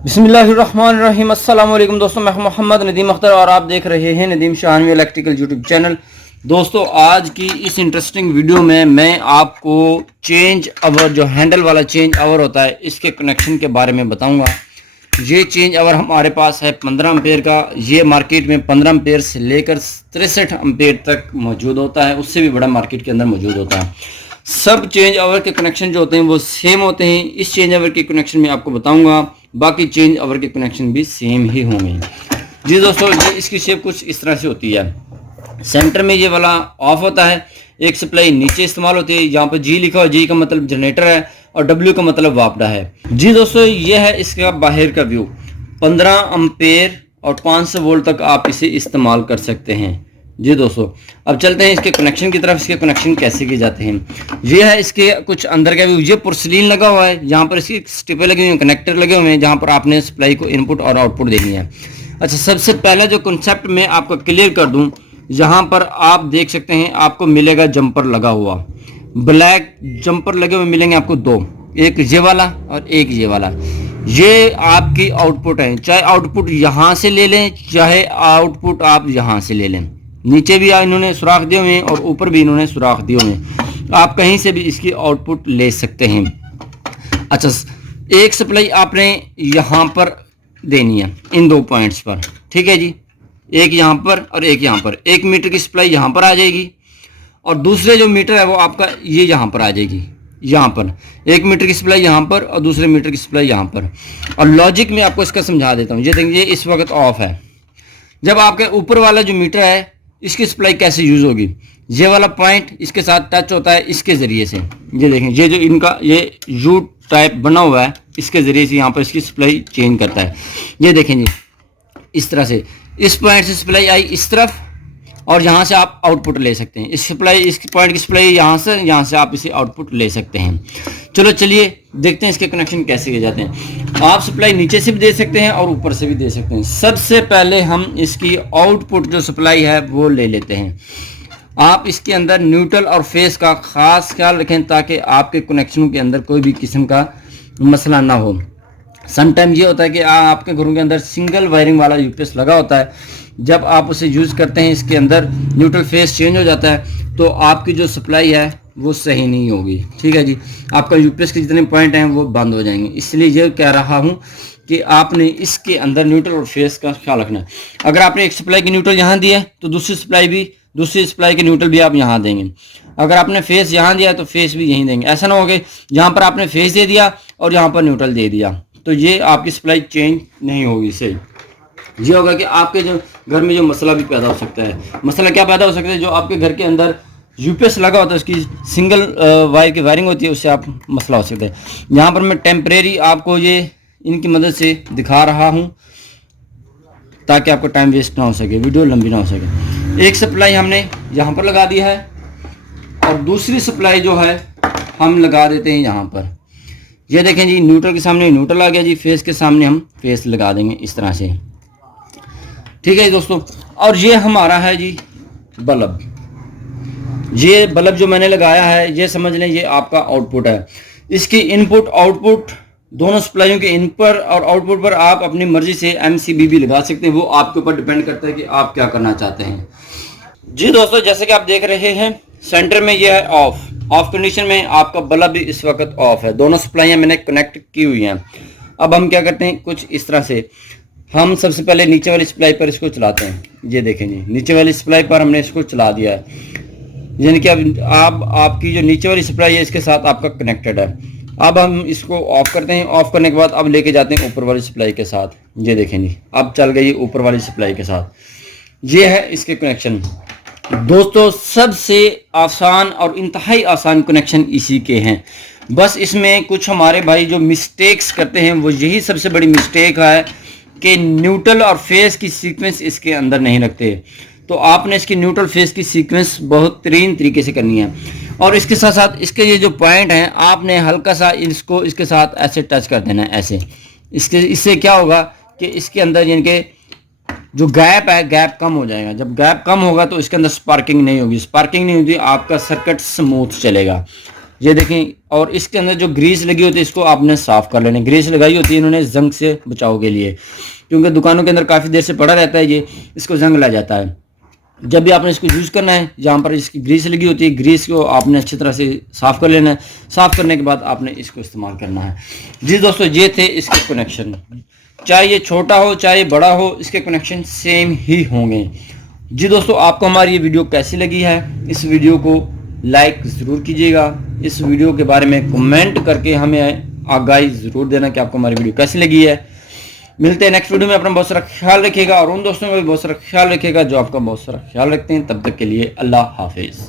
बिस्मिल्लाहिर्रहमानिर्रहीम। अस्सलाम वालेकुम दोस्तों, मैं मोहम्मद नदीम अख्तर और आप देख रहे हैं नदीम शाहनवी इलेक्ट्रिकल यूट्यूब चैनल। दोस्तों, आज की इस इंटरेस्टिंग वीडियो में मैं आपको चेंज ओवर, जो हैंडल वाला चेंज ओवर होता है, इसके कनेक्शन के बारे में बताऊंगा। ये चेंज ओवर हमारे पास है 15 एम्पेयर का। ये मार्केट में 15 एम्पेयर से लेकर 63 एम्पेयर तक मौजूद होता है, उससे भी बड़ा मार्केट के अंदर मौजूद होता है। सब चेंज ओवर के कनेक्शन जो होते हैं वो सेम होते हैं। इस चेंज ओवर के कनेक्शन में आपको बताऊंगा, बाकी चेंज ओवर के कनेक्शन भी सेम ही होंगे। जी दोस्तों, ये इसकी शेप कुछ इस तरह से होती है। सेंटर में ये वाला ऑफ होता है, एक सप्लाई नीचे इस्तेमाल होती है। यहाँ पर जी लिखा हुआ, जी का मतलब जनरेटर है और डब्ल्यू का मतलब वापडा है। जी दोस्तों, ये है इसका बाहर का व्यू। 15 एम्पेयर और 500 वोल्ट तक आप इसे इस्तेमाल कर सकते हैं। जी दोस्तों, अब चलते हैं इसके कनेक्शन की तरफ। इसके कनेक्शन कैसे किए जाते हैं, ये है इसके कुछ अंदर का व्यू। ये पोर्सलीन लगा हुआ है, यहाँ पर इसकी स्टिपर लगे हुए हैं, कनेक्टर लगे हुए हैं, जहाँ पर आपने सप्लाई को इनपुट और आउटपुट देनी है। अच्छा, सबसे पहला जो कंसेप्ट मैं आपको क्लियर कर दूं, यहाँ पर आप देख सकते हैं आपको मिलेगा जंपर लगा हुआ, ब्लैक जंपर लगे हुए मिलेंगे आपको दो, एक ये वाला और एक ये वाला। ये आपकी आउटपुट है, चाहे आउटपुट यहाँ से ले लें, चाहे आउटपुट आप यहाँ से ले लें। नीचे भी इन्होंने सुराख दिए हुए हैं और ऊपर भी इन्होंने सुराख दिए हुए हैं, आप कहीं से भी इसकी आउटपुट ले सकते हैं। अच्छा, एक सप्लाई आपने यहाँ पर देनी है इन दो पॉइंट्स पर, ठीक है जी। एक यहाँ पर और एक यहाँ पर। 1 मीटर की सप्लाई यहाँ पर आ जाएगी और दूसरे जो मीटर है वो आपका ये यहाँ पर आ जाएगी। यहाँ पर 1 मीटर की सप्लाई यहाँ पर और दूसरे मीटर की सप्लाई यहाँ पर। और लॉजिक में आपको इसका समझा देता हूँ। ये देखिए, इस वक्त ऑफ है। जब आपके ऊपर वाला जो मीटर है, इसकी सप्लाई कैसे यूज़ होगी, ये वाला पॉइंट इसके साथ टच होता है इसके ज़रिए से। ये देखें, ये जो इनका ये यू टाइप बना हुआ है, इसके ज़रिए से यहाँ पर इसकी सप्लाई चेंज करता है। ये देखें जी, इस तरह से इस पॉइंट से सप्लाई आई इस तरफ और यहाँ से आप आउटपुट ले सकते हैं। इस पॉइंट की सप्लाई यहाँ से आप इसे आउटपुट ले सकते हैं। चलो चलिए देखते हैं इसके कनेक्शन कैसे किए जाते हैं। आप सप्लाई नीचे से भी दे सकते हैं और ऊपर से भी दे सकते हैं। सबसे पहले हम इसकी आउटपुट जो सप्लाई है वो ले लेते हैं। आप इसके अंदर न्यूट्रल और फेस का खास ख्याल रखें ताकि आपके कनेक्शनों के अंदर कोई भी किस्म का मसला ना हो। समटाइम ये होता है कि आपके घरों के अंदर सिंगल वायरिंग वाला यूपीएस लगा होता है, जब आप उसे यूज़ करते हैं इसके अंदर न्यूट्रल फेस चेंज हो जाता है तो आपकी जो सप्लाई है वो सही नहीं होगी, ठीक है जी। आपका यूपीएस के जितने पॉइंट हैं वो बंद हो जाएंगे। इसलिए ये कह रहा हूँ कि आपने इसके अंदर न्यूट्रल और फेस का ख्याल रखना है। अगर आपने एक सप्लाई की न्यूट्रल यहाँ दिया है तो दूसरी सप्लाई की न्यूट्रल भी आप यहाँ देंगे। अगर आपने फेस यहाँ दिया तो फेस भी यहीं देंगे। ऐसा ना हो कि यहाँ पर आपने फेस दे दिया और यहाँ पर न्यूट्रल दे दिया, तो ये आपकी सप्लाई चेंज नहीं होगी सही। ये होगा कि आपके जो घर में जो मसला भी पैदा हो सकता है। मसला क्या पैदा हो सकता है, जो आपके घर के अंदर यूपीएस लगा होता है उसकी सिंगल वायर की वायरिंग होती है, उससे आप मसला हो सकता है। यहाँ पर मैं टेम्परेरी आपको ये इनकी मदद से दिखा रहा हूँ ताकि आपको टाइम वेस्ट ना हो सके, वीडियो लंबी ना हो सके। एक सप्लाई हमने यहाँ पर लगा दी है और दूसरी सप्लाई जो है हम लगा देते हैं यहाँ पर। ये देखें जी, न्यूट्रल के सामने न्यूट्रल आ गया जी, फेस के सामने हम फेस लगा देंगे इस तरह से, ठीक है दोस्तों। और ये हमारा है जी बल्ब। ये बल्ब जो मैंने लगाया है, ये समझ लें ये आपका आउटपुट है। इसकी इनपुट आउटपुट दोनों सप्लाइयों के इनपुट और आउटपुट पर आप अपनी मर्जी से MCB भी लगा सकते हैं। वो आपके ऊपर डिपेंड करता है कि आप क्या करना चाहते हैं। जी दोस्तों, जैसे कि आप देख रहे हैं सेंटर में ये है ऑफ कंडीशन में आपका बल्ब भी इस वक्त ऑफ है। दोनों सप्लाइयाँ मैंने कनेक्ट की हुई हैं। अब हम क्या करते हैं, कुछ इस तरह से हम सबसे पहले नीचे वाली सप्लाई पर इसको चलाते हैं। ये देखें जी, नीचे वाली सप्लाई पर हमने इसको चला दिया है, यानी कि अब आपकी जो नीचे वाली सप्लाई है इसके साथ आपका कनेक्टेड है। अब हम इसको ऑफ करते हैं। ऑफ करने के बाद अब लेके जाते हैं ऊपर वाली सप्लाई के साथ। ये देखें जी, अब चल गई ऊपर वाली सप्लाई के साथ। ये है इसके कनेक्शन। दोस्तों, सबसे आसान और इंतहाई आसान कनेक्शन इसी के हैं। बस इसमें कुछ हमारे भाई जो मिस्टेक्स करते हैं, वो यही सबसे बड़ी मिस्टेक है कि न्यूट्रल और फेस की सीक्वेंस इसके अंदर नहीं रखते। तो आपने इसकी न्यूट्रल फेस की सीक्वेंस बहुत तरीन तरीके से करनी है। और इसके साथ साथ इसके ये जो पॉइंट हैं, आपने हल्का सा इसको इसके साथ ऐसे टच कर देना है, ऐसे। इससे क्या होगा कि इसके अंदर यानी कि जो गैप है, गैप कम हो जाएगा। जब गैप कम होगा तो इसके अंदर स्पार्किंग नहीं होगी। स्पार्किंग नहीं होगी, आपका सर्किट स्मूथ चलेगा। ये देखें। और इसके अंदर जो ग्रीस लगी होती है इसको आपने साफ कर लेना। ग्रीस लगाई होती है इन्होंने जंग से बचाव के लिए, क्योंकि दुकानों के अंदर काफ़ी देर से पड़ा रहता है ये, इसको जंग लग जाता है। जब भी आपने इसको यूज़ करना है, जहाँ पर इसकी ग्रीस लगी होती है, ग्रीस को आपने अच्छी तरह से साफ़ कर लेना है। साफ़ करने के बाद आपने इसको इस्तेमाल करना है। जी दोस्तों, ये थे इसके कनेक्शन। चाहे ये छोटा हो चाहे बड़ा हो, इसके कनेक्शन सेम ही होंगे। जी दोस्तों, आपको हमारी ये वीडियो कैसी लगी है? इस वीडियो को लाइक ज़रूर कीजिएगा। इस वीडियो के बारे में कमेंट करके हमें आगाही ज़रूर देना कि आपको हमारी वीडियो कैसी लगी है। मिलते हैं नेक्स्ट वीडियो में। अपना बहुत सारा ख्याल रखिएगा और उन दोस्तों का भी बहुत सारा ख्याल रखिएगा जो आपका बहुत सारा ख्याल रखते हैं। तब तक के लिए अल्लाह हाफिज़।